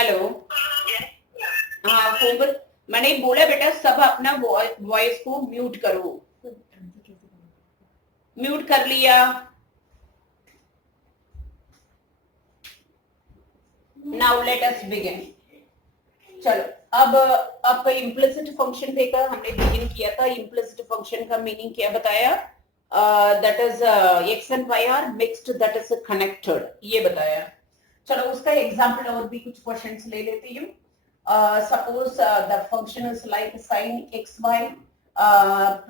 Hello. हाँ, phone पर मैंने बोला बेटा सब अपना वॉइस को म्यूट करो। म्यूट कर लिया। Now let us begin. चलो अब इम्प्लिसिट फंक्शन देखा हमने, बिगिन किया था। इम्प्लिसिट फंक्शन का मीनिंग क्या बताया? That is X and Y are mixed, that is connected, ये बताया। चलो उसका एग्जांपल और भी कुछ क्वेश्चंस ले लेती हूँ। Suppose the function is like sin xy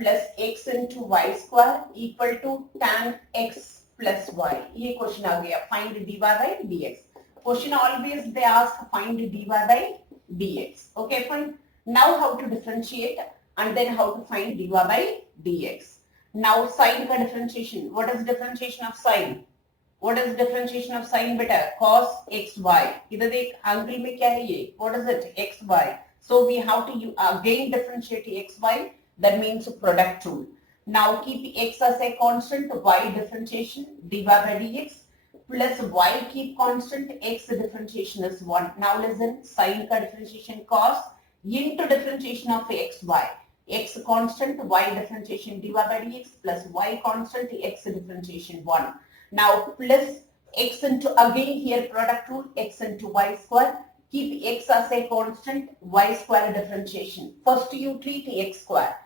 plus x into y square equal to tan x plus y। ये क्वेश्चन आ गया, find dy by dx। Question always they ask find dy by dx. Okay, fine. Now how to differentiate and then how to find dy by dx. Now sine का differentiation. What is differentiation of sine? What is differentiation of sine beta? Cos xy. इधर देख angle में क्या है ये? What is it? xy. So we have to again differentiate xy. That means product rule. Now keep x as a constant. Y differentiation dy by dx. Plus y keep constant, x differentiation is 1. Now listen, sine का differentiation cos into differentiation of x y. X constant, y differentiation dy by dx plus y constant, x differentiation 1. Now plus x into, again here product rule, x into y square. Keep x as a constant, y square differentiation. First you treat x square.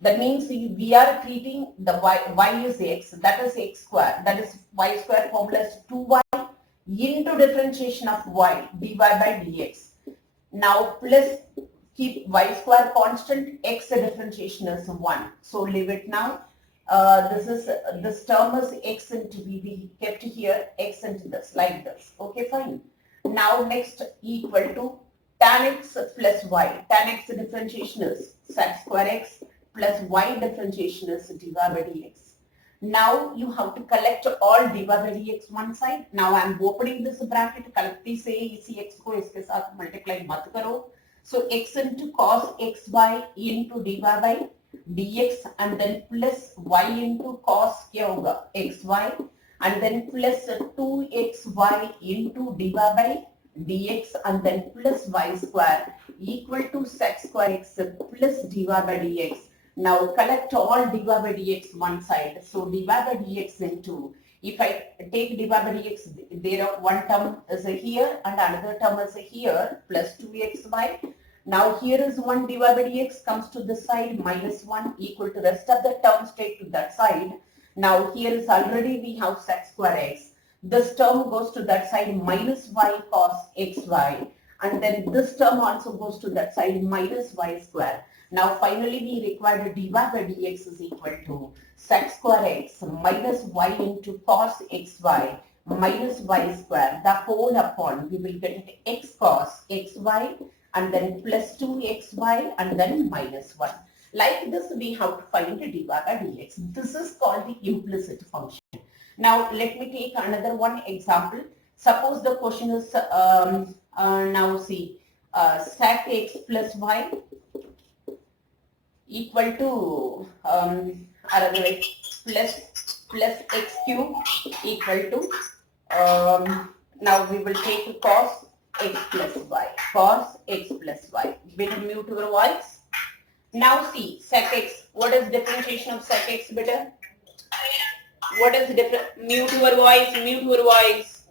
That means we are treating the y is x, that is x square, that is y square formula is 2y into differentiation of y dy by dx. Now plus keep y square constant, x differentiation is 1. So leave it now. This term is x into we kept here x into this like this. Okay, fine. Now next equal to tan x plus y. Tan x differentiation is sec square x plus y differentiation is dy by dx. Now you have to collect all dy by dx one side. Now I am opening this bracket, collecting से इसी x को इसके साथ multiply मत करो. So x into cos xy into dy by dx and then plus y into cos क्या होगा xy and then plus 2xy into dy by dx and then plus y square equal to sec square x plus dy by dx. Now collect all dy by dx one side. So dy by dx into, if I take dy by dx, there are one term is here and another term is here plus 2xy. Now here is 1 dy by dx comes to this side minus 1 equal to rest of the terms take to that side. Now here is already we have sec square x. This term goes to that side minus y cos xy and then this term also goes to that side minus y square. Now finally we require dy by dx is equal to sec square x minus y into cos xy minus y square, the whole upon we will get x cos xy and then plus 2xy and then minus 1. Like this we have to find dy by dx. This is called the implicit function. Now let me take another one example. Suppose the question is now see sec x plus y equal to plus x cube equal to now we will take cos x plus y beta mute over voice. Now see sec x, what is differentiation of sec x beta? What is mute over voice.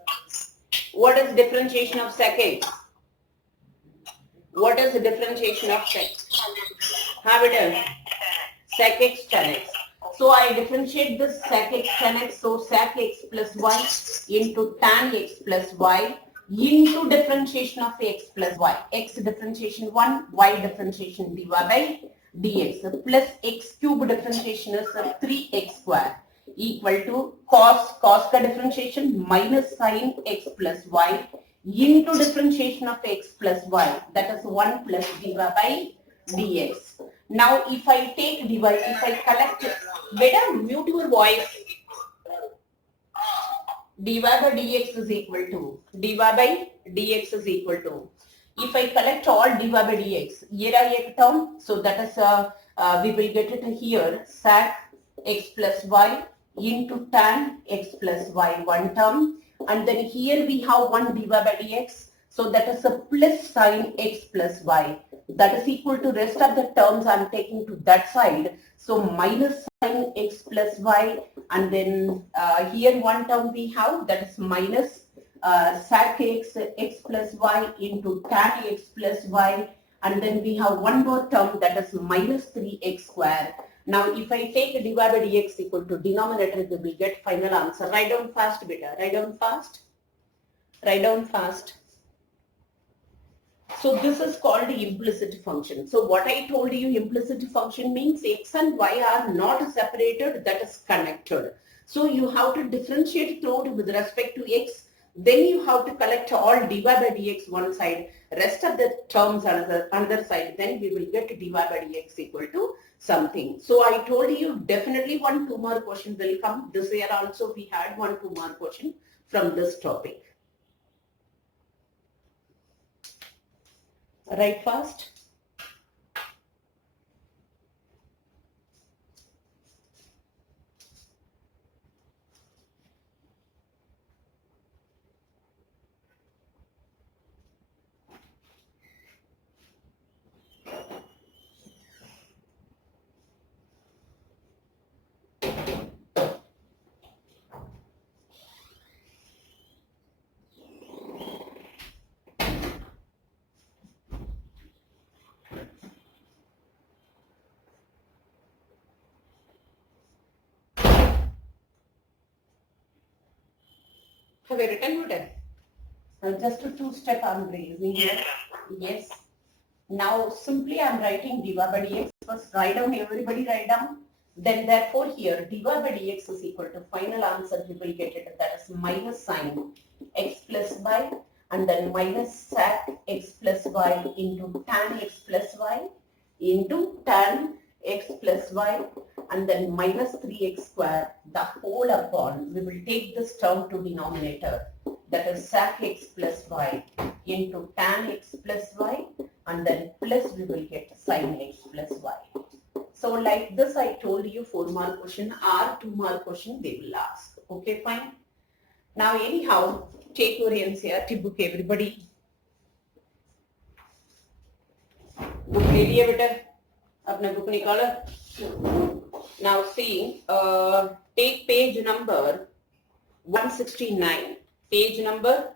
What is differentiation of sec x? What is the differentiation of sec? Have it sec x tan x. So I differentiate this sec x tan x. So sec x plus y into tan x plus y into differentiation of x plus y. X differentiation 1, y differentiation dy by dx plus x cube differentiation is 3x square equal to cos का differentiation minus sin x plus y into differentiation of x plus y, that is 1 plus dy by dx. Now if I take dy, if I collect, better mute your voice. dy by dx is equal to, dy by dx is equal to, if I collect all dy by dx, ये रहा एक term, so that is we will get it here, sec x plus y into tan x plus y, one term, and then here we have 1 dy by dx, So that is a plus sine x plus y. That is equal to rest of the terms I'm taking to that side. So minus sine x plus y, and then here one term we have, that is minus sec x plus y into tan x plus y, and then we have one more term, that is minus 3x square. Now if I take dy by dx equal to denominator, we will get final answer. Write down fast, beta. Write down fast. Write down fast. So this is called the implicit function. So what I told you, implicit function means x and y are not separated, that is connected. So you have to differentiate throughout with respect to x. Then you have to collect all dy by dx one side, rest of the terms another side. Then we will get dy by dx equal to something. So I told you definitely 1-2 more questions will come. This year also we had 1-2 more question from this topic. Write fast. Have I written it? Just a 2-step I'm raising here. Yes. Now simply I'm writing dy by dx. First write down, everybody write down. Then therefore here dy by dx is equal to final answer, we will get it, that is minus sine x plus y, and then minus sec x plus y into tan x plus y into tan x plus y, and then minus 3x square, the whole upon, we will take this term to denominator, that is sec x plus y into tan x plus y, and then plus we will get sine x plus y. So like this I told you 4 mark question or 2 mark question they will ask. Okay, fine. Now anyhow, take your NCERT book everybody. Book ले लिया बेटा, अपने book निकाला. Now see, take page number 169. Page number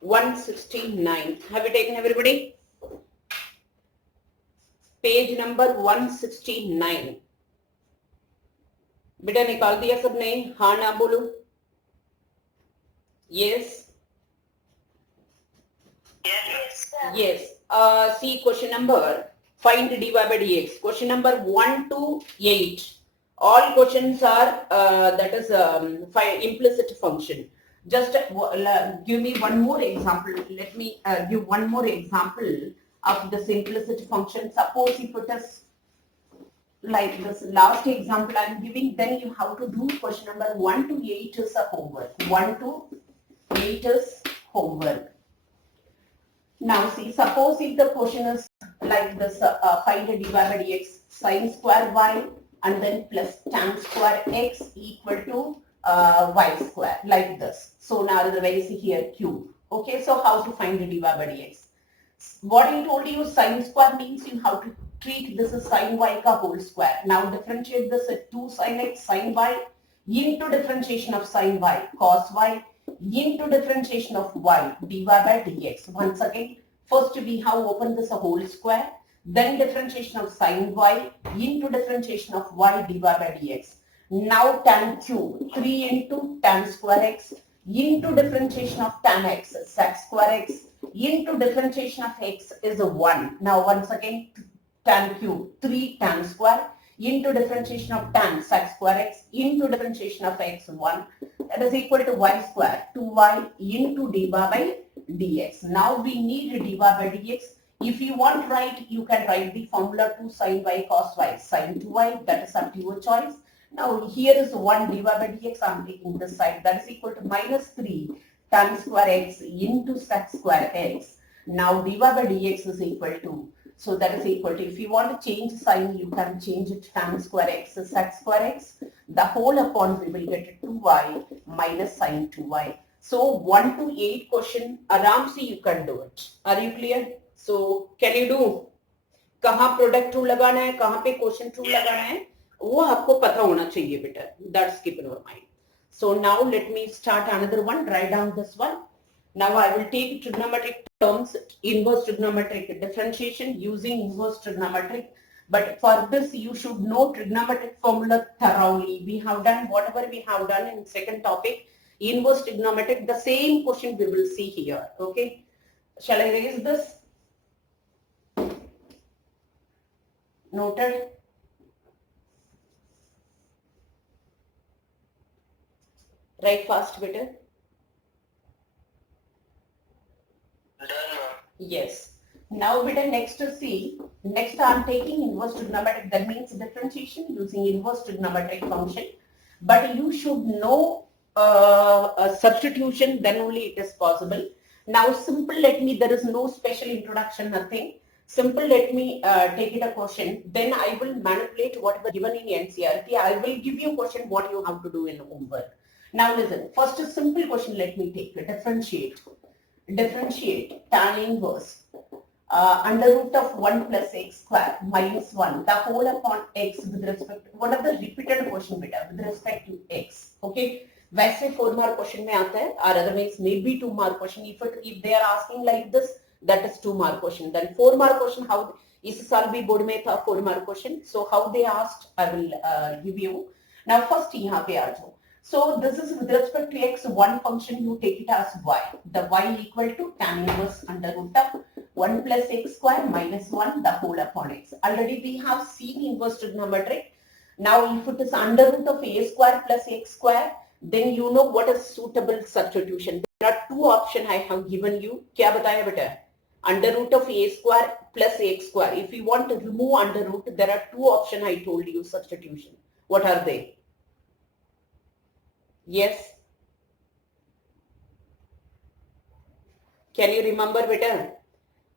169. Have you taken everybody? Page number 169. बेटा निकाल दिया सबने? हाँ ना बोलो. Yes. Yes. See question number. Find dy by dx. Question number 1 to 8. All questions are that is implicit function. Just give me one more example. Let me give one more example of this implicit function. Suppose if it is like this last example I am giving, then you have to do question number 1 to 8 is a homework. 1 to 8 is homework. Now see, suppose if the question is like this, find dy by dx sine square y and then plus tan square x equal to y square, like this. So now the way is here cube. Okay, so how to find dy by dx? What I told you, sine square means you have to treat this as sine y ka whole square. Now differentiate this at 2 sine x sine y into differentiation of sine y cos y into differentiation of y dy by dx. Once again, first we have opened this a whole square, then differentiation of sine y into differentiation of y dy by dx. Now tan cube 3 into tan square x into differentiation of tan x sec square x into differentiation of x is a 1. Now once again tan cube 3 tan square into differentiation of tan sec square x into differentiation of x 1, that is equal to y square 2y into dy by dx. Now we need dy by dx. If you want write, you can write the formula 2 sin y cos y sin 2y, that is up to your choice. Now here is 1 dy by dx, I am taking this side, that is equal to minus 3 tan square x into sec square x. Now dy by dx is equal to, so that is equal to, if you want to change sign, you can change it tan square x sec square x. The whole upon we will get 2y minus sin 2y. So 1 to 8 question आराम से you can do it. Are you clear? So can you do? कहाँ product true लगाना है, कहाँ पे question true लगाना है, वो आपको पता होना चाहिए बेटा. That's keep in your mind. So now let me start another one. Write down this one. Now I will take trigonometric terms, inverse trigonometric differentiation using inverse trigonometric. But for this, you should know trigonometric formula thoroughly. We have done whatever we have done in second topic, inverse trigonometric. The same question we will see here. Okay. Shall I raise this? Noted. Write fast, better. Yes. Now, beta, next to see. Next, I'm taking inverse trigonometric. That means differentiation using inverse trigonometric function. But you should know a substitution. Then only it is possible. Now, simple. Let me. There is no special introduction. Nothing. Simple. Let me take it a question. Then I will manipulate whatever given in NCERT. I will give you a question what you have to do in homework. Now, listen. First, a simple question. Let me take it. Differentiate tan inverse under root of 1 plus x square minus 1 the whole upon x with respect to one of the repeated question beta with respect to x. Okay, वैसे 4 mark question में आता है, or otherwise maybe 2 mark question. If they are asking like this, that is 2 mark question. Then 4 mark question, how इस साल भी board में था 4 mark question. So how they asked, I will give you. Now first यहाँ पे आ जाओ. So this is with respect to x, one function you take it as y. The y equal to tan inverse under root of 1 plus x square minus 1 the whole upon x. Already we have seen inverse trigonometric. Now if it is under root of a square plus x square, then you know what is suitable substitution. There are 2 options I have given you. क्या बताया बेटा? Under root of a square plus x square. If you want to remove under root, there are 2 options I told you substitution. What are they? Yes. Can you remember better?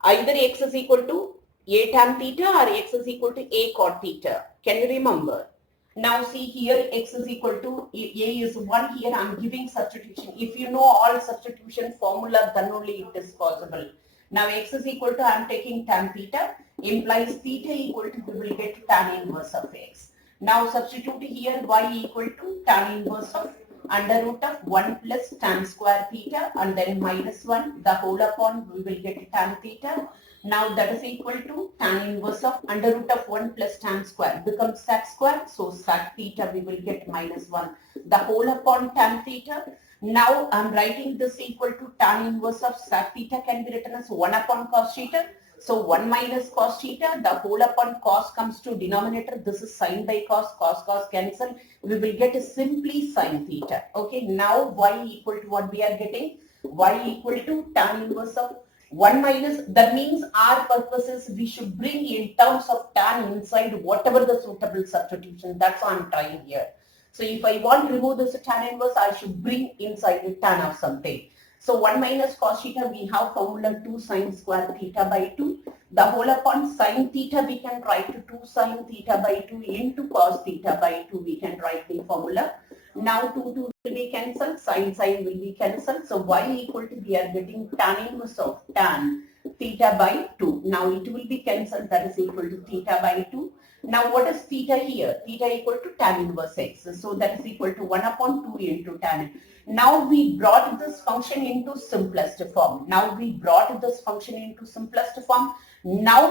Either x is equal to a tan theta or x is equal to a cot theta. Can you remember? Now see here x is equal to a is 1 here. I'm giving substitution. If you know all substitution formula, then only it is possible. Now x is equal to, I'm taking tan theta, implies theta equal to, we will get tan inverse of x. Now substitute here y equal to tan inverse of under root of 1 plus tan square theta and then minus 1 the whole upon we will get tan theta. Now that is equal to tan inverse of under root of 1 plus tan square becomes sec square. So sec theta we will get minus 1 the whole upon tan theta. Now I'm writing this equal to tan inverse of sec theta can be written as 1 upon cos theta. So 1 minus cos theta, the whole upon cos comes to denominator. This is sin by cos, cos cancel. We will get simply sin theta. Okay, now y equal to what we are getting? Y equal to tan inverse of 1 minus, that means our purposes we should bring in terms of tan inside whatever the suitable substitution. That's what I'm trying here. So if I want to remove this tan inverse, I should bring inside the tan of something. So 1 minus cos theta, we have formula 2 sin square theta by 2. The whole upon sin theta, we can write 2 sin theta by 2 into cos theta by 2. We can write the formula. Now 2 will be cancelled, sin will be cancelled. So y equal to, we are getting tan inverse of tan theta by 2. Now it will be cancelled, that is equal to theta by 2. Now what is theta here? Theta equal to tan inverse x. So that is equal to 1 upon 2 into tan. Now we brought this function into simplest form. Now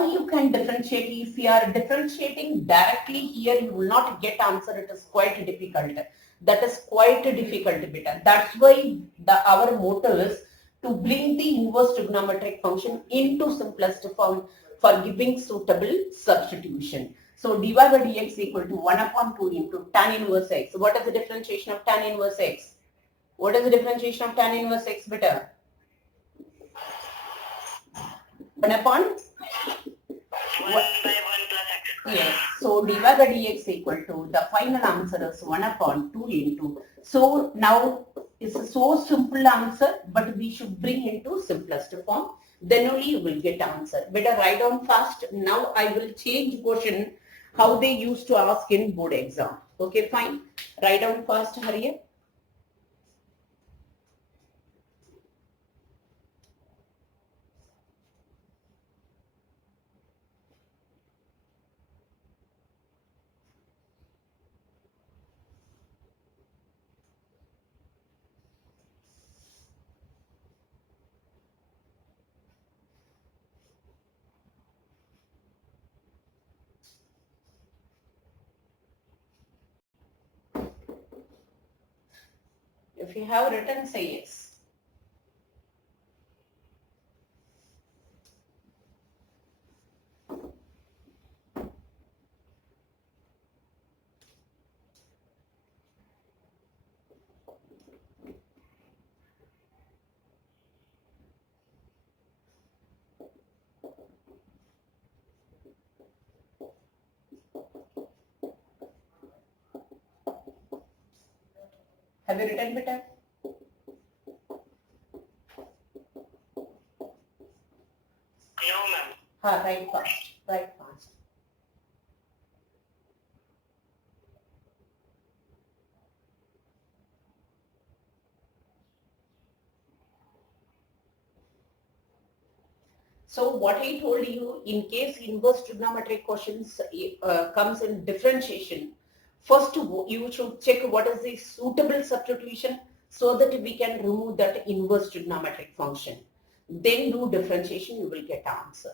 you can differentiate. If you are differentiating directly here, you will not get answer. It is quite difficult. That is quite difficult, beta. That's why our motto is to bring the inverse trigonometric function into simplest form for giving suitable substitution. So dy by dx equal to 1 upon 2 into tan inverse x. What is the differentiation of tan inverse x? What is the differentiation of tan inverse x, beta? 1 upon 1 by 1 plus x. Yes. So dy by dx equal to, the final answer is 1 upon 2 into. So now it's a so simple answer, but we should bring into simplest form. Then only you will get answer. Better write down fast. Now I will change question how they used to ask in board exam. Okay, fine. Write down fast, hurry up. If you have written, say yes. Have you written, beta? No, ma'am. Write fast. Write fast. So what I told you, in case inverse trigonometric questions comes in differentiation, first you should check what is the suitable substitution so that we can remove that inverse trigonometric function. Then do differentiation, you will get answer.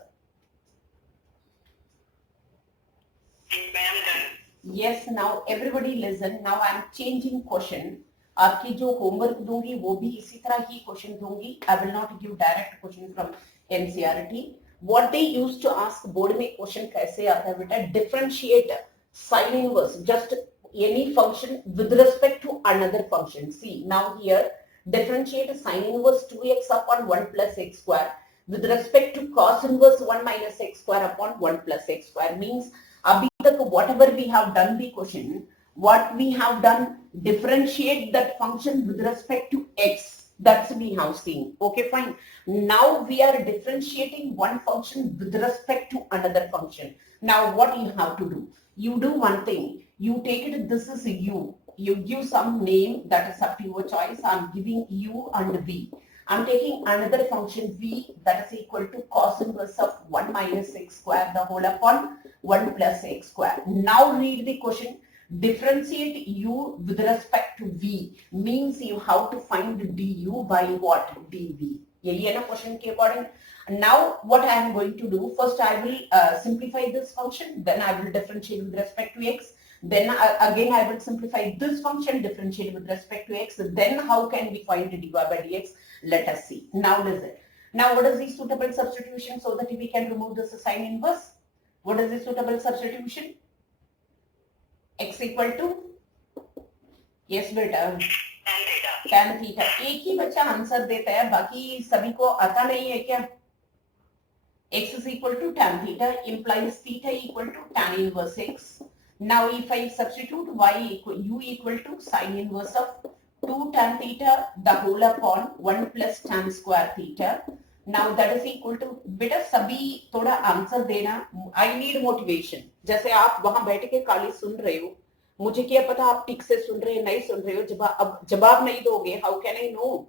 Ma'am, done. Yes, now everybody listen. Now I am changing question. आपकी जो homework दूंगी वो भी इसी तरह ही question दूंगी. I will not give direct question from NCERT. What they used to ask board में question कैसे आता है बेटा? Differentiate sin inverse just any function with respect to another function. See now here differentiate sin inverse 2x upon 1 plus x square with respect to cos inverse 1 minus x square upon 1 plus x square means abhi tak whatever we have done the question, what we have done, differentiate that function with respect to x. That's we have seen. Okay, fine. Now we are differentiating one function with respect to another function. Now what you have to do? You do one thing. You take it, this is u. You give some name that is up to your choice. I'm giving u and v. I'm taking another function v that is equal to cos inverse of 1 minus x square the whole upon 1 plus x square. Now read the question. Differentiate u with respect to v means you have to find du by what? dv. यही है ना question के according. Now what I am going to do, first I will simplify this function, then I will differentiate with respect to x, then again I will simplify this function, differentiate with respect to x, then how can we find dy by dx? Let us see. Now listen. Now what is the suitable substitution so that we can remove this sin inverse? What is the suitable substitution? X equal to, yes बेटा, tan theta. एक ही बच्चा answer देता है, बाकी सभी को आता नहीं है क्या? X is equal to tan theta implies theta equal to tan inverse x. Now if I substitute u equal to sin inverse of 2 tan theta the whole upon 1 plus tan square theta. Now that is equal to, बेटा सभी थोड़ा answer देना. I need motivation. जैसे आप वहां बैठ के खाली सुन रहे हो, मुझे क्या पता आप ठीक से सुन रहे हैं नहीं सुन रहे हो. जवाब नहीं दोगे, how can I know?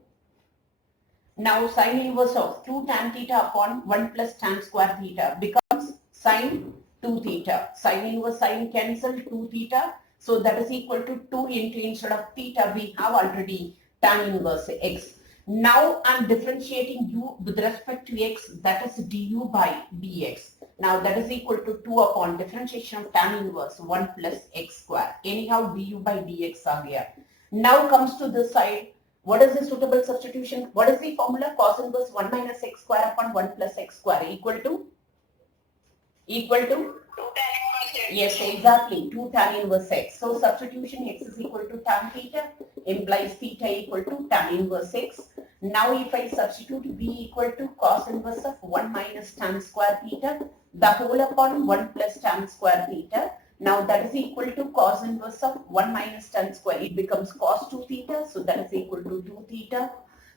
Now sin inverse of 2 tan theta upon 1 plus tan square theta becomes sin 2 theta. Sin inverse sin cancel 2 theta. So that is equal to 2 into, instead of theta we have already tan inverse x. Now I'm differentiating u with respect to x, that is du by dx. Now that is equal to 2 upon differentiation of tan inverse 1 plus x square. Anyhow du by dx aa gaya. Now comes to this side. What is the suitable substitution? What is the formula? Cos inverse 1 minus x square upon 1 plus x square equal to? 2 tan inverse x. Yes, exactly. 2 tan inverse x. So substitution x is equal to tan theta implies theta equal to tan inverse x. Now if I substitute v equal to cos inverse of 1 minus tan square theta the whole upon 1 plus tan square theta. Now that is equal to cos inverse of 1 minus tan square. It becomes cos 2 theta. So that is equal to 2 theta.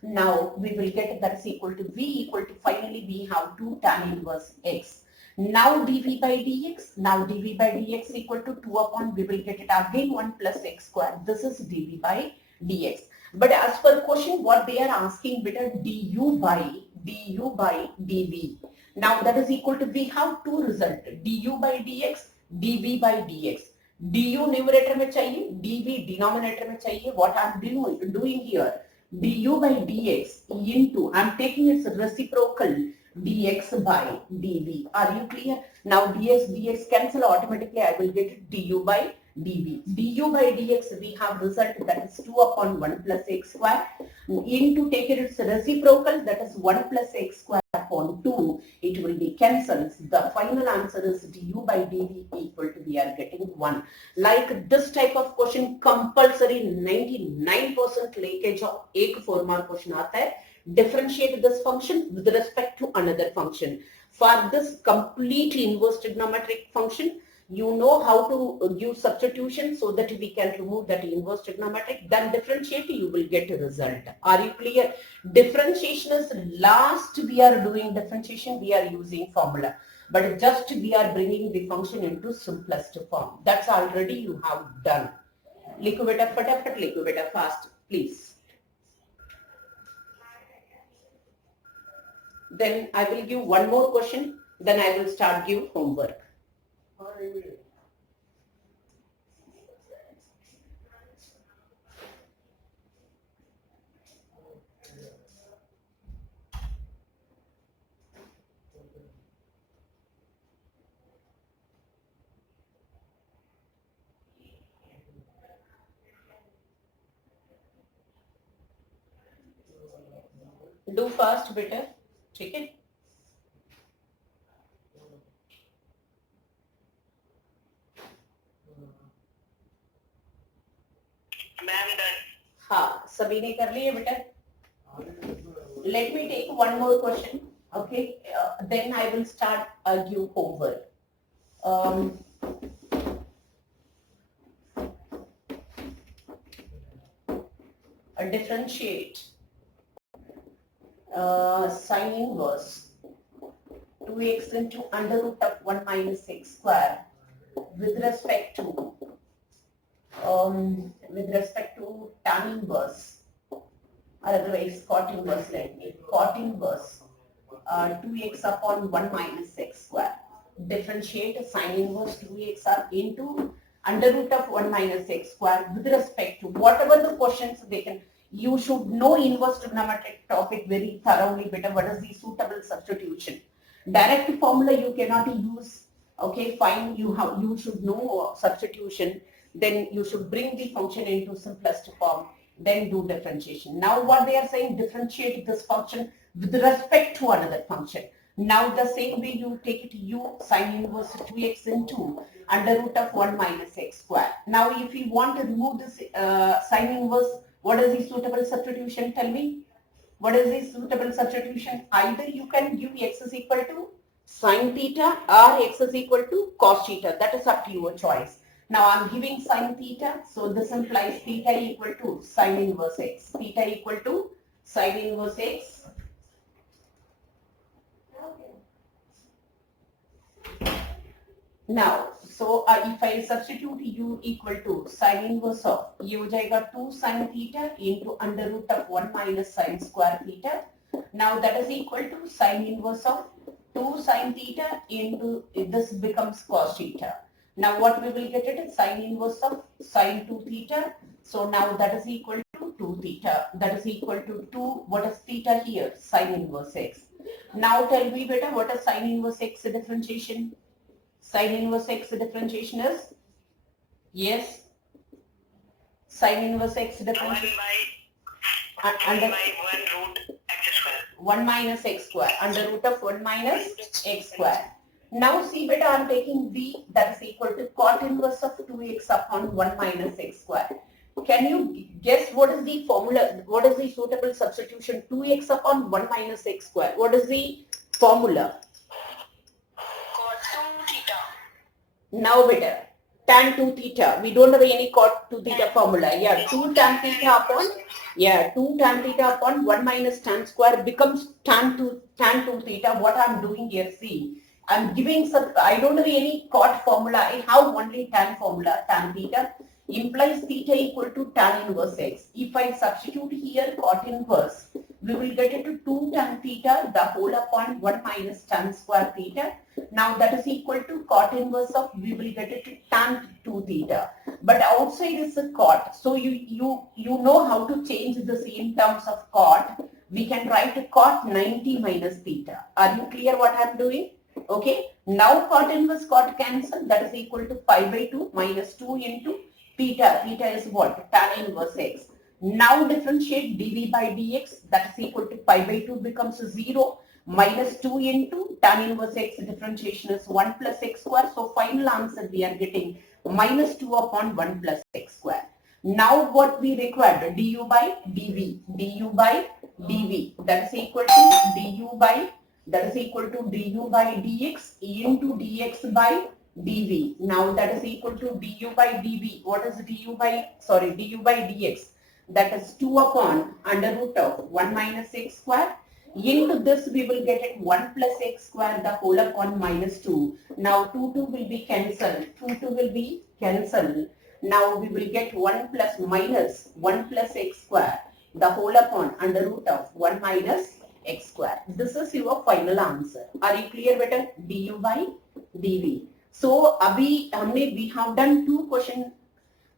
Now we will get that is equal to v equal to, finally we have 2 tan inverse x. Now dv by dx. Now dv by dx equal to 2 upon, we will get it again 1 plus x square. This is dv by dx. But as per question what they are asking, better du by dv. Now that is equal to, we have two result, du by dx, dv by dx. du numerator में चाहिए, dv denominator में चाहिए. What I am doing here, du by dx into, I am taking its reciprocal dx by dv. Are you clear? Now dx cancel, automatically I will get du by dv. du by dx, we have result that is 2 upon 1 plus x square. Into take it its reciprocal, that is 1 plus x square upon 2. It will be cancelled. The final answer is du by dv equal to, we are getting 1. Like this type of question compulsory 99% leakage of एक 4 mark question आता है. Differentiate this function with respect to another function. For this complete inverse trigonometric function, you know how to use substitution so that we can remove that inverse trigonometric, then differentiate, you will get a result. Are you clear? Differentiation is last we are doing differentiation, we are using formula. But just we are bringing the function into simplest form. That's already you have done. Likho beta फटाफट लिखो बेटा fast, please. Then I will give one more question, then I will start give homework. Do fast बेटा, ठीक है? Ma'am, done. हाँ, सभी ने कर लिए बेटा? Let me take one more question, okay? Then I will start give homework. Differentiate sine inverse 2x into under root of 1 minus x square with respect to tan inverse, or otherwise cot inverse, let me cot inverse 2x upon 1 minus x square. Differentiate sine inverse 2x into under root of 1 minus x square with respect to whatever the questions they can. You should know inverse trigonometric topic very thoroughly better. What is the suitable substitution? Direct formula you cannot use. Okay, fine. You should know substitution. Then you should bring the function into simplest form. Then do differentiation. Now what they are saying, differentiate this function with respect to another function. Now the same way you take it u sine inverse 2x into under root of 1 minus x square. Now if you want to remove this sine inverse, what is the suitable substitution? Tell me. What is the suitable substitution? Either you can give x is equal to sine theta or x is equal to cos theta. That is up to your choice. Now I'm giving sine theta. So this implies theta equal to sine inverse x. Theta equal to sine inverse x. Now, so if I substitute u equal to sine inverse of, ये हो जाएगा 2 sine theta into under root of 1 minus sine square theta. Now that is equal to sine inverse of 2 sine theta into, this becomes cos theta. Now what we will get it is sine inverse of sine 2 theta. So now that is equal to 2 theta. That is equal to 2, what is theta here? Sine inverse x. Now tell me better, what is sine inverse x differentiation? Sine inverse x differentiation is? Yes. Sine inverse x differentiation. 1 by 1 root x square. 1 minus x square. Under root of 1 minus x square. Now see beta, I am taking v, that is equal to cot inverse of 2x upon 1 minus x square. Can you guess what is the formula? What is the suitable substitution? 2x upon 1 minus x square. What is the formula? Now better, tan 2 theta. We don't have any cot 2 theta formula. Yeah, 2 tan theta upon, 2 tan theta upon 1 minus tan square becomes tan 2 theta. What I'm doing here, see, I'm giving some, I don't have any cot formula. I have only tan formula, tan theta implies theta equal to tan inverse x. If I substitute here cot inverse, we will get it to 2 tan theta, the whole upon 1 minus tan square theta. Now that is equal to cot inverse of, we will get it to tan 2 theta. But outside is a cot. So you know how to change this in terms of cot. We can write cot 90 minus theta. Are you clear what I'm doing? Okay, now cot inverse cot cancel, that is equal to pi by 2 minus 2 into theta. Theta is what? Tan inverse x. Now differentiate dv by dx, that is equal to pi by 2 becomes 0 minus 2 into tan inverse x, differentiation is 1 plus x square. So final answer we are getting minus 2 upon 1 plus x square. Now what we required, du by dv, du by dv, that is equal to du by, that is equal to du by dx into dx by dv. Now that is equal to du by dv. What is du by dx? That is 2 upon under root of 1 minus x square. Into this we will get it 1 plus x square the whole upon minus 2. Now 2 will be cancelled. 2 will be cancelled. Now we will get 1 plus minus 1 plus x square the whole upon under root of 1 minus x square. This is your final answer. Are you clear better? du by dv. So abhi we have done 2 questions.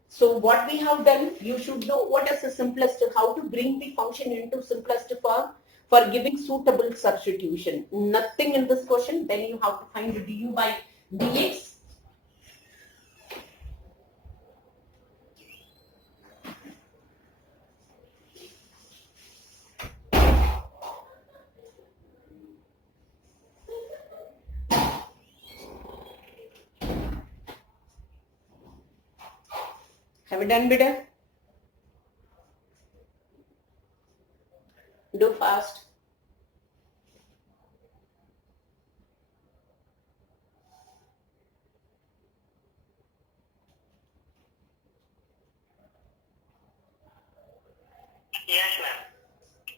So what we have done, you should know what is the simplest, how to bring the function into simplest form for giving suitable substitution. Nothing in this question, then you have to find the du by dx. Have you done better? Do fast. Yes, ma'am.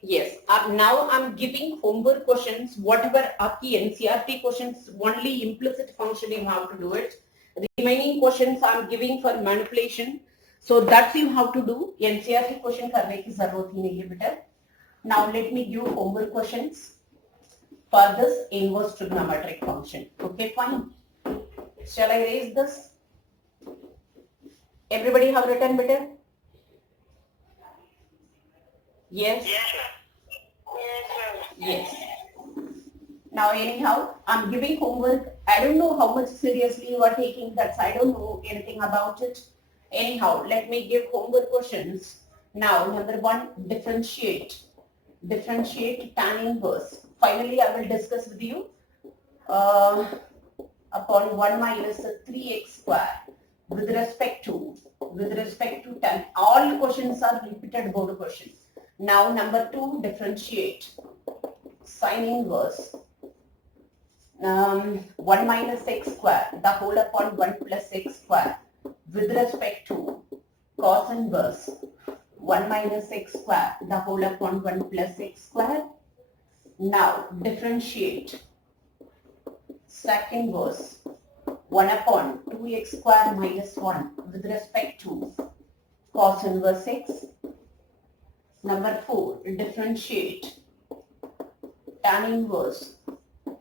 Yes. Now I'm giving homework questions. Whatever आपकी NCERT questions, only implicit function you have to do it. Remaining questions I'm giving for manipulation. So that's you have to do. NCERT question करने की जरूरत ही नहीं है बेटा. Now let me give homework questions for this inverse trigonometric function. Okay, fine. Shall I raise this? Everybody have written better? Yes. Yes, ma'am. Yes, ma'am. Yes. Now anyhow, I'm giving homework. I don't know how much seriously you are taking that. I don't know anything about it. Anyhow, let me give homework questions. Now, number 1, differentiate. Differentiate tan inverse. Finally, I will discuss with you upon 1 minus 3x square with respect to tan. All questions are repeated board questions. Now, number 2, differentiate sin inverse 1 minus x square the whole upon 1 plus x square with respect to cos inverse 1 minus x square the whole upon 1 plus x square. Now differentiate sec inverse 1 upon 2x square minus 1 with respect to cos inverse x. Number 4, differentiate tan inverse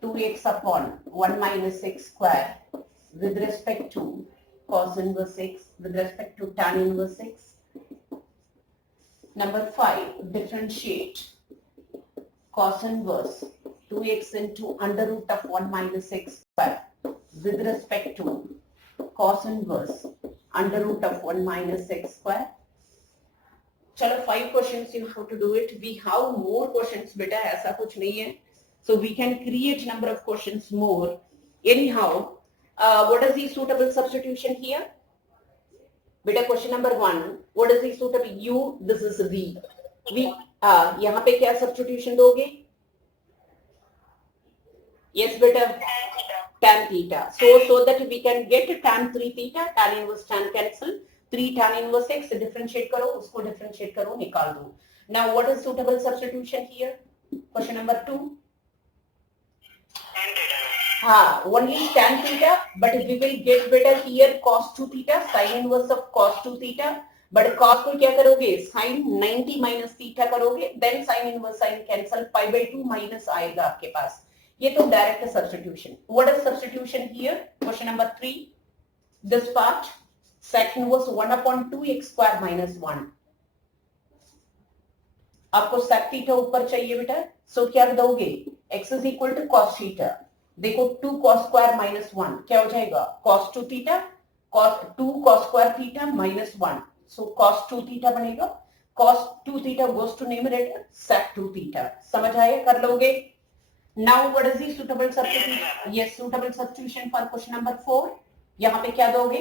2x upon 1 minus x square with respect to cos inverse x with respect to tan inverse x. Number 5, differentiate cos inverse 2x into under root of 1 minus x square with respect to cos inverse under root of 1 minus x square. चलो 5 questions you have to do it. We have more questions बेटा, ऐसा कुछ नहीं है. So we can create number of questions more. Anyhow, what is the suitable substitution here? बेटा question number 1. What is the suitable? U, this is V. V, यहाँ पे क्या substitution दोगे? Yes बेटा. Tan theta. So that we can get tan 3 theta, tan inverse tan cancel. 3 tan inverse x differentiate करो, उसको differentiate करो, निकाल दो. Now what is suitable substitution here? Question number 2. Tan theta. हाँ, only tan theta, but we will get better here cos 2 theta, sin inverse of cos 2 theta. But cos को क्या करोगे? Sin 90 minus theta करोगे, then sin inverse sin cancel, pi by 2 minus आएगा आपके पास. ये तो direct substitution. What is substitution here? Question number 3. This part. Sec inverse 1 upon 2x square minus 1. आपको sec theta ऊपर चाहिए बेटा, so क्या दोगे? X is equal to cos theta देखो 2 cos स्क्वायर माइनस 1 क्या हो जाएगा cos 2 theta, cos 2 cos square theta minus 1, सो cos 2 थीटा बनेगा, cos 2 theta goes to numerator, sec 2 theta. समझ आया, कर लोगे। Now what is the suitable substitution? Yes, suitable substitution for question number 4. यहाँ पे क्या दोगे?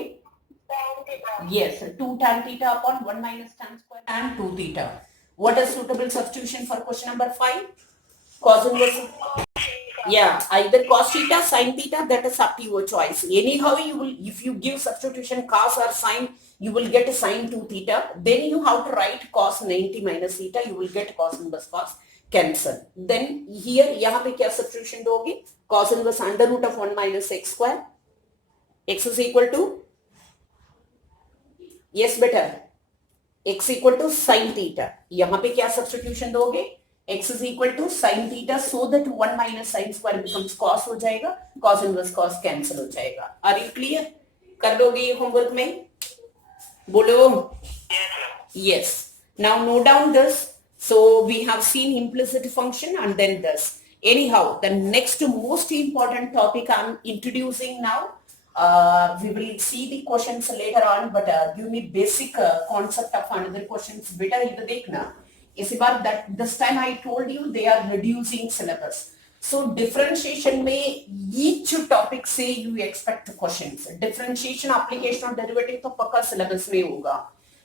Yes, 2 tan theta upon 1 minus tan square tan 2 theta. What is suitable substitution for question number 5? Cos inverse. Yeah, either cos theta, sin theta, that is up to your choice. Anyhow, you will, if you give substitution cos or sin, you will get sin 2 theta. Then you have to write cos 90 minus theta, you will get cos inverse cos, cancel. Then here, यहाँ पे क्या substitution दोगे? Cos inverse under root of 1 minus x square. X is equal to, yes बेटा, x equal to sin theta. यहाँ पे क्या substitution दोगे? x is equal to sin theta, so that 1 minus sin square becomes cos हो जाएगा, cos inverse cos cancel हो जाएगा। Are you clear? कर लोगे ये homework में? बोलो। Yes. Now note down this. So we have seen implicit function and then this. Anyhow, the next most important topic I'm introducing now. We will see the questions later on, but give me basic concept of another questions. Better इधर देखना। इसी बार that this time I told you they are reducing syllabus. So differentiation में each topic से you expect questions. Differentiation, application और derivative तो पक्का syllabus में होगा.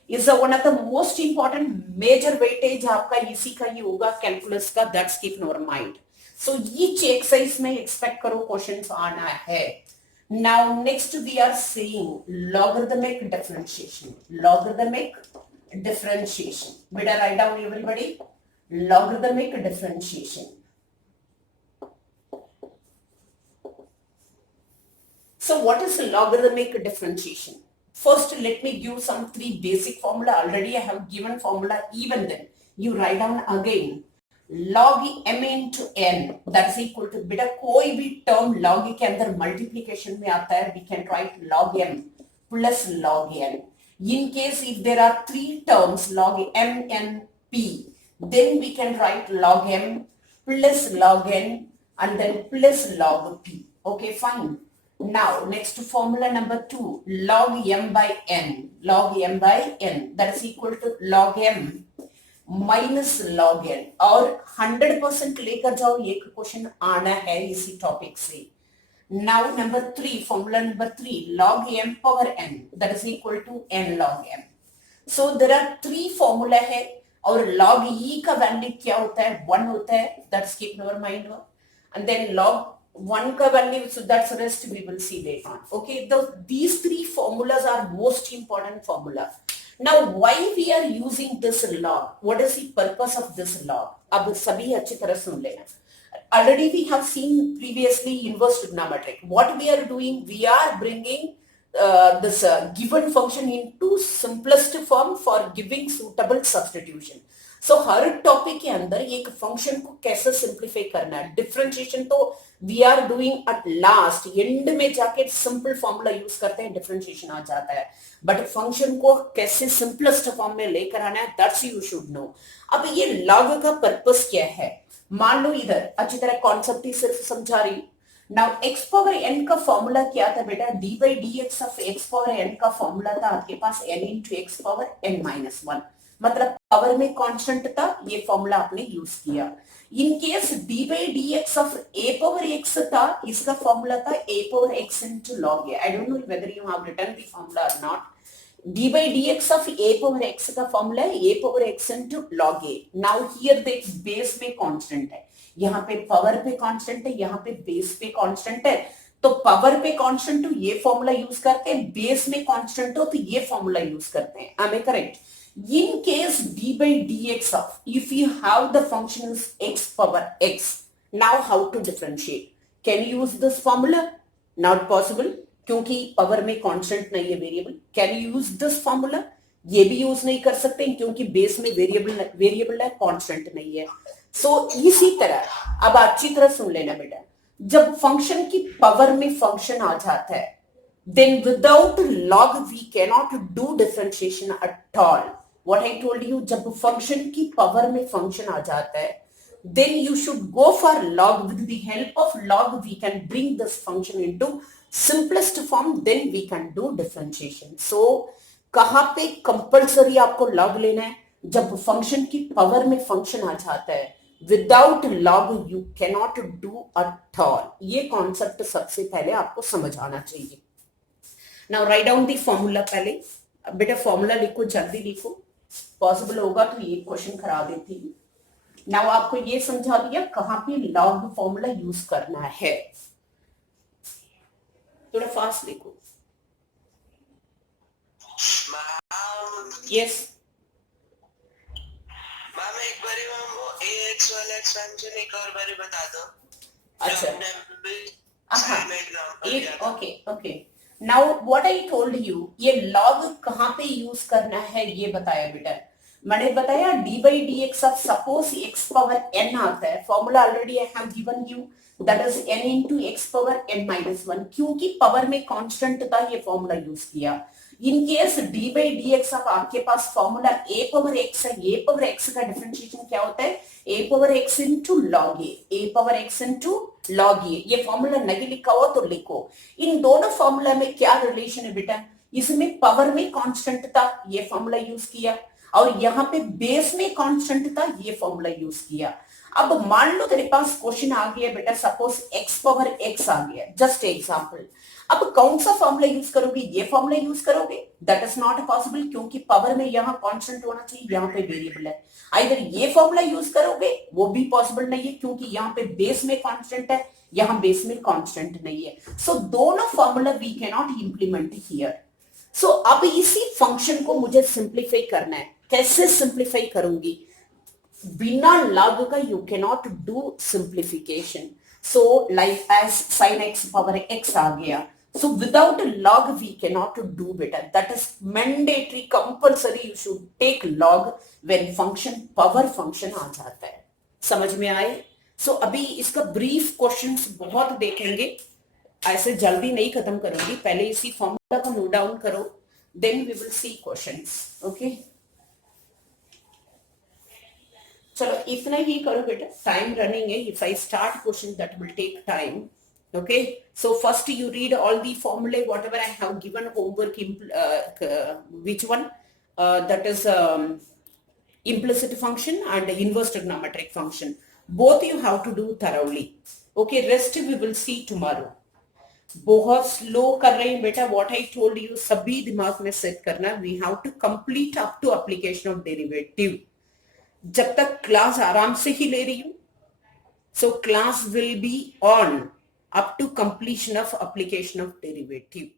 Is one of the most important major weightage आपका इसी का ही होगा calculus का, that's keep in our mind. So each exercise में expect करो questions आना है. Now next we are seeing logarithmic differentiation. Logarithmic differentiation. Better write down everybody. Logarithmic differentiation. So what is logarithmic differentiation? First, let me give some 3 basic formula. Already I have given formula, even then you write down again. Log m into n, that is equal to, बेटा कोई भी term log के अंदर multiplication में आता है, we can write log m plus log n. In case if there are 3 terms log m and p, then we can write log m plus log n and then plus log p. Okay, fine. Now next formula number 2, log m by n. Log m by n, that is equal to log m minus log n. और 100% लेकर जाओ, ये question आना है इसी topic से. Now number 3, formula number 3, log m power n, that is equal to n log m. So there are 3 formula है और log e का वैल्यू क्या होता है? 1 होता है, that's keep in our mind. And then log 1 का value, so that's rest we will see later on. Okay, these 3 formulas are most important formula. Now why we are using this log? What is the purpose of this log? अब सभी अच्छी तरह सुन लेना. Already we have seen previously inverse trigonometric. What we are doing, we are bringing this given function into simplest form for giving suitable substitution. So her topic के अंदर एक function को कैसे सिंप्लीफाई करना है, डिफरेंशिएशन तो we are doing at last, and में जाके सिंपल फॉर्मूला यूज करते हैं, डिफरेंशिएशन आ जाता है, बट फंक्शन को कैसे सिंपलेस्ट फॉर्म में लेकर आना है, दैट्स यू शुड नो. अब ये लॉग का पर्पस क्या है, मान लो इधर अच्छी तरह कॉन्सेप्ट ही सिर्फ समझा रही हूं. नाउ x पावर n का फॉर्मूला क्या था बेटा? d by dx of x power n का फॉर्मूला था आपके पास n into x power n minus 1, मतलब पावर में कांस्टेंट था, ये फॉर्मूला आपने यूज किया. In case d by dx of a power x था, इसका फॉर्मूला था a power x into log a. I don't know whether you have written the formula or not. d by dx of a power x का formula है a power x into log a. Now here देख base पे constant है, यहाँ पे power पे constant है, यहाँ पे बेस पे कांस्टेंट है, तो पावर पे कांस्टेंट हो ये फॉर्मूला यूज करते हैं, बेस में कांस्टेंट हो तो ये फॉर्मूला यूज करते हैं. Am I correct? In case d by dx of, if you have the function is x power x, now how to differentiate? Can you use this formula? Not possible, क्योंकि power में constant नहीं है, variable. Can you use this formula? ये भी use नहीं कर सकते क्योंकि बेस में वेरिएबल है, कांस्टेंट नहीं है. सो इसी तरह अब अच्छी तरह सुन लेना बेटा, जब फंक्शन की पावर में फंक्शन आ जाता है, then without log we cannot do differentiation at all. What I told you, जब फंक्शन की पावर में फंक्शन आ जाता है then you should go for log. With the help of log, we can bring this function into simplest form, then we can do differentiation. So कहां पे compulsory आपको log लेना है? जब फंक्शन की पावर में फंक्शन आ जाता है, without log you cannot do at all. ये कॉन्सेप्ट सबसे पहले आपको समझ आना चाहिए. Now write down the formula. पहले बेटा फॉर्मूला लिखो, जल्दी लिखो, पॉसिबल होगा तो ये क्वेश्चन करा देती हूँ. नाउ आपको ये समझा दिया कहां पे लॉग फॉर्मूला यूज करना है. थोड़ा फास्ट लिखो. यस मैम एक बारी मैम वो ax वाला एक्सपेंशन एक और बारी बता दो. अच्छा. जो हमने अभी साइन एग्जांपल दिया था. Okay okay. Now what I told you, ये लॉग कहां पे यूज करना है ये बताया बेटा. मैंने बताया D by D X of suppose X power N आता है. Formula already I have given you, that is N into X power N minus one. क्योंकि पावर में कांस्टेंट था, ये फॉर्मूला यूज किया. In case D by D X of आपके पास formula A power X है. ए पावर एक्स का differentiation क्या होता है? A power X into log A. A power X into log ए. ये फॉर्मूला नहीं लिखा हो तो लिखो. इन दोनों फॉर्मूला में क्या रिलेशन है बेटा? इसमें पावर में कांस्टेंट था, ये फॉर्मूला यूज किया, और यहाँ पे बेस में कांस्टेंट था, ये फॉर्मूला यूज किया. अब मान लो तेरे पास क्वेश्चन आ गया बेटा, सपोज एक्स पावर एक्स आ गया, जस्ट एग्जांपल. अब कौन सा फॉर्मूला यूज करोगे? ये फॉर्मूला यूज करोगे? दैट इज नॉट पॉसिबल, क्योंकि पावर में यहाँ कांस्टेंट होना चाहिए, यहाँ पे वेरिएबल है. आइदर ये फॉर्मूला यूज करोगे, वो भी पॉसिबल नहीं है, क्योंकि यहाँ पे बेस में कांस्टेंट है, यहाँ बेस में कांस्टेंट नहीं है. सो दोनों formula we can not implement here. So अब इसी फंक्शन को मुझे सिंप्लीफाई करना है. कैसे सिंप्लीफाई करूंगी? बिना लॉग का you cannot do simplification. So like as sine x power x आ गया. So without a log we cannot do better. That is mandatory, compulsory. You should take log when function power function आ जाता है. समझ में आए? So अभी इसका brief questions बहुत देखेंगे, ऐसे जल्दी नहीं खत्म करूंगी. पहले इसी फॉर्मूला को नोट डाउन करो, then we will see questions. Okay? चलो इतना ही करो बेटा, टाइम रनिंग है. If I start question that will take time. Okay, so first you read all the formulae whatever I have given homework. Which one? That is implicit function and inverse trigonometric function. Both you have to do thoroughly. Okay, rest we will see tomorrow. बहुत slow कर रहे हैं बेटा. What I told you सभी दिमाग में set करना. We have to complete up to application of derivative. जब तक क्लास आराम से ही ले रही हूँ, so class will be on up to completion of application of derivative.